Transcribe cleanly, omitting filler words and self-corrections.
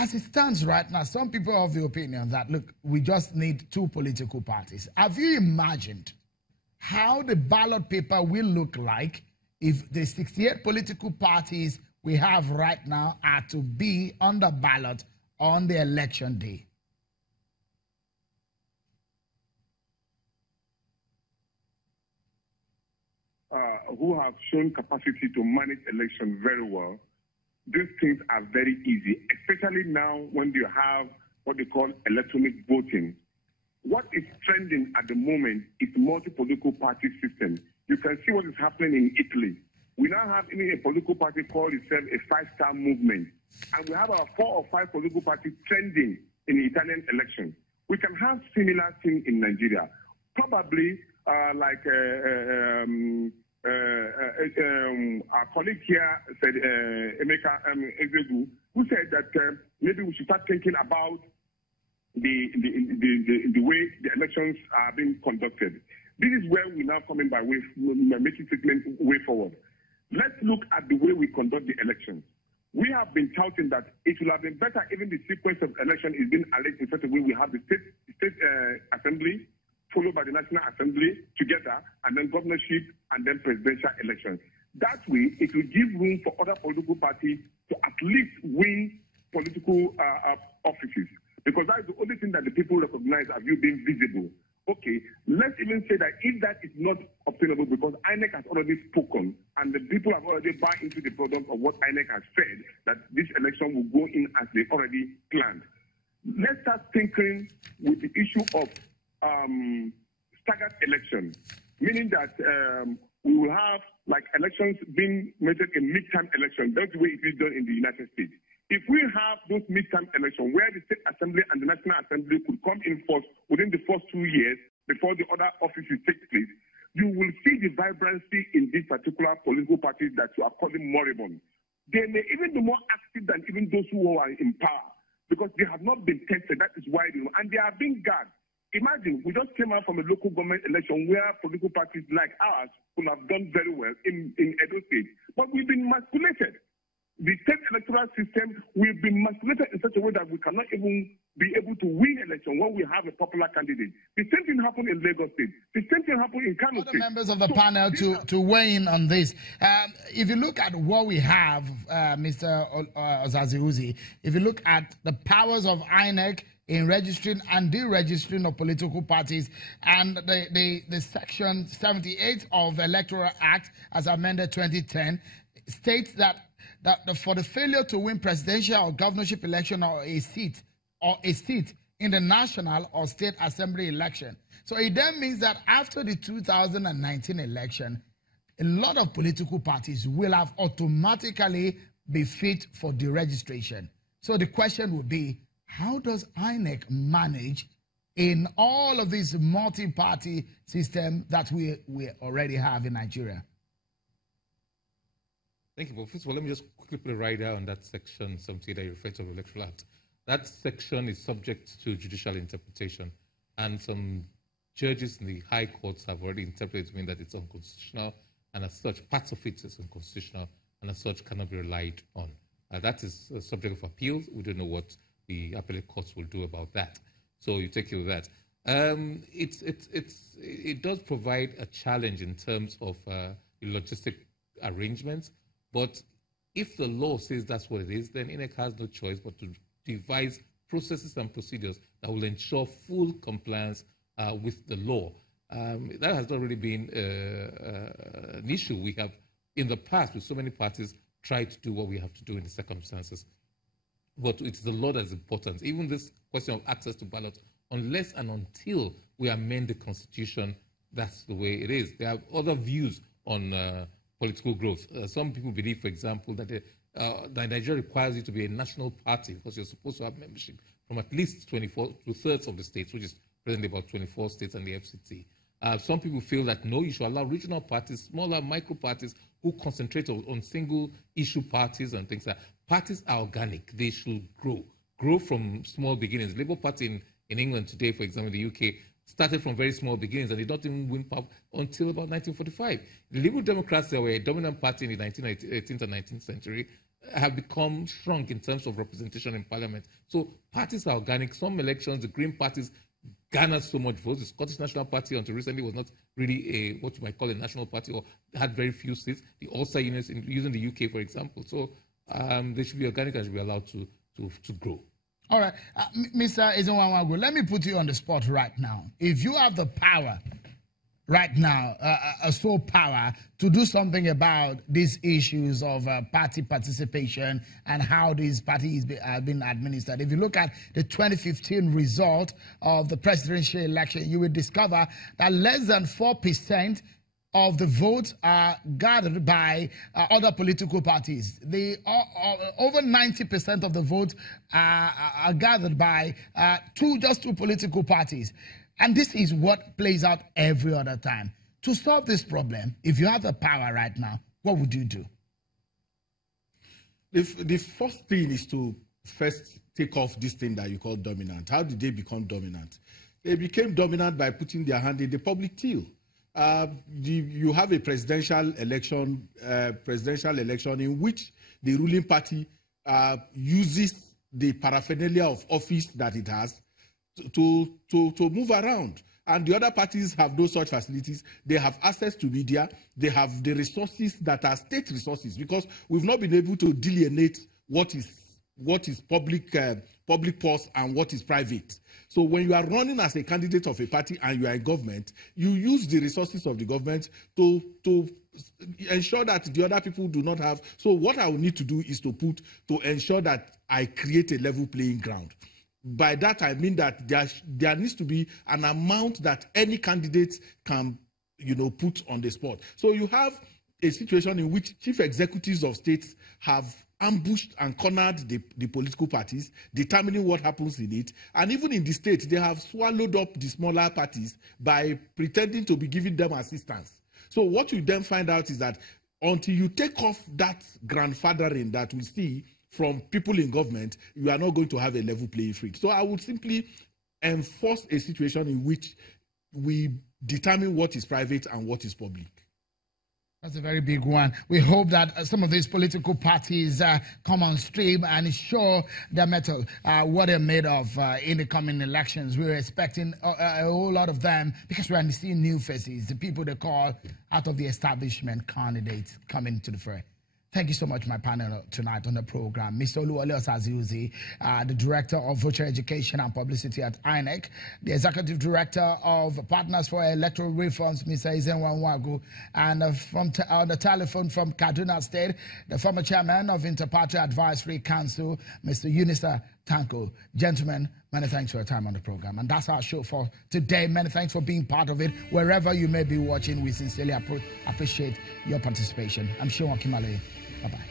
As it stands right now, some people are of the opinion that, look, we just need 2 political parties. Have you imagined how the ballot paper will look like if the 68 political parties we have right now are to be on the ballot on the election day? Who have shown capacity to manage elections very well, these things are very easy, especially now when you have what they call electronic voting. What is trending at the moment is multi-political party system. You can see what is happening in Italy. We now have a political party called itself a 5-star movement, and we have our 4 or 5 political parties trending in the Italian election. We can have similar thing in Nigeria. Probably like our colleague here said, Emeka Ezegu, who said that maybe we should start thinking about the way the elections are being conducted. This is where we now come in by making statement way forward. Let's look at the way we conduct the elections. We have been touting that it will have been better even the sequence of election is being arranged in such a way we have the state assembly, followed by the National Assembly together, and then governorship, and then presidential elections. That way, it will give room for other political parties to at least win political offices, because that is the only thing that the people recognize as you being visible. Okay, let's even say that if that is not obtainable, because INEC has already spoken, and the people have already bought into the product of what INEC has said, that this election will go in as they already planned. Let's start thinking with the issue of staggered election, meaning that we will have like elections being made a midterm election. That's the way it is done in the United States. If we have those midterm elections where the State Assembly and the National Assembly could come in force within the first 2 years before the other offices take place, you will see the vibrancy in these particular political parties that you are calling moribund. They may even be more active than even those who are in power, because they have not been tested. That is why and they are being guarded. Imagine, we just came out from a local government election where political parties like ours could have done very well in Edo State. But we've been manipulated. The state electoral system will be manipulated in such a way that we cannot even be able to win election when we have a popular candidate. The same thing happened in Lagos State. The same thing happened in Kano State. Other members of the panel to weigh in on this. If you look at what we have, Mr. Osaze-Uzzi, if you look at the powers of INEC in registering and deregistering of political parties, and the Section 78 of the Electoral Act, as amended 2010, states that for the failure to win presidential or governorship election or a seat in the national or state assembly election. So it then means that after the 2019 election, a lot of political parties will have automatically be fit for deregistration. So the question would be, how does INEC manage in all of this multi-party system that we already have in Nigeria? Thank you. Well, first of all, let me just quickly put a rider on that section 70 that you referred to of the Electoral Act. That section is subject to judicial interpretation, and some judges in the high courts have already interpreted to mean that it's unconstitutional, and as such, parts of it is unconstitutional, and as such, cannot be relied on. That is a subject of appeal. We don't know what the appellate courts will do about that. So you take care of that. It does provide a challenge in terms of logistic arrangements, but if the law says that's what it is, then INEC has no choice but to devise processes and procedures that will ensure full compliance with the law. That has not really been an issue. We have, in the past, with so many parties, tried to do what we have to do in the circumstances. But it's the law that's important. Even this question of access to ballots, unless and until we amend the Constitution, that's the way it is. There are other views on political growth. Some people believe, for example, that Nigeria requires you to be a national party because you're supposed to have membership from at least 2/3 of the states, which is presently about 24 states and the FCT. Some people feel that no, you should allow regional parties, smaller micro parties who concentrate on single issue parties and things like that. Parties are organic. They should grow from small beginnings. Labour Party in England today, for example, in the UK, started from very small beginnings and did not even win power until about 1945. The Liberal Democrats that were a dominant party in the 18th and 19th century have become shrunk in terms of representation in parliament. So parties are organic. Some elections, the Green parties garnered so much votes. The Scottish National Party until recently was not really a what you might call a national party, or had very few seats. The Ulster units, using the UK for example. So they should be organic and should be allowed to grow. All right, Mr. Ezenwa-Nwagwu, let me put you on the spot right now. If you have the power right now, a sole power to do something about these issues of party participation and how these parties have been administered. If you look at the 2015 result of the presidential election, you will discover that less than 4% of the votes are gathered by other political parties. Over 90% of the votes are gathered by just two political parties. And this is what plays out every other time. To solve this problem, if you have the power right now, what would you do? The first thing is to first take off this thing that you call dominant. How did they become dominant? They became dominant by putting their hand in the public till. You have a presidential election in which the ruling party uses the paraphernalia of office that it has to move around. And the other parties have no such facilities. They have access to media. They have the resources that are state resources, because we've not been able to delineate what is public purse and what is private. So when you are running as a candidate of a party and you are in government, you use the resources of the government to ensure that the other people do not have. So what I will need to do is to ensure that I create a level playing ground. By that I mean that there needs to be an amount that any candidate can, put on the spot. So you have a situation in which chief executives of states have ambushed and cornered the political parties, determining what happens in it. And even in the state, they have swallowed up the smaller parties by pretending to be giving them assistance. So what you then find out is that until you take off that grandfathering that we see from people in government, you are not going to have a level playing field. So I would simply enforce a situation in which we determine what is private and what is public. That's a very big one. We hope that some of these political parties come on stream and show their mettle, what they're made of in the coming elections. We're expecting a whole lot of them, because we're seeing new faces, the people they call out of the establishment candidates coming to the fray. Thank you so much, my panel tonight on the program. Mr. Oluwole Osaze-Uzzi, the Director of Voter Education and Publicity at INEC, the Executive Director of Partners for Electoral Reforms, Mr. Ezenwa-Nwagwu, and on the telephone from Kaduna State, the former Chairman of Inter-Party Advisory Council, Mr. Unisa Tanko. Gentlemen, many thanks for your time on the program. And that's our show for today. Many thanks for being part of it. Wherever you may be watching, we sincerely appreciate your participation. I'm Seun Okimale. Bye-bye.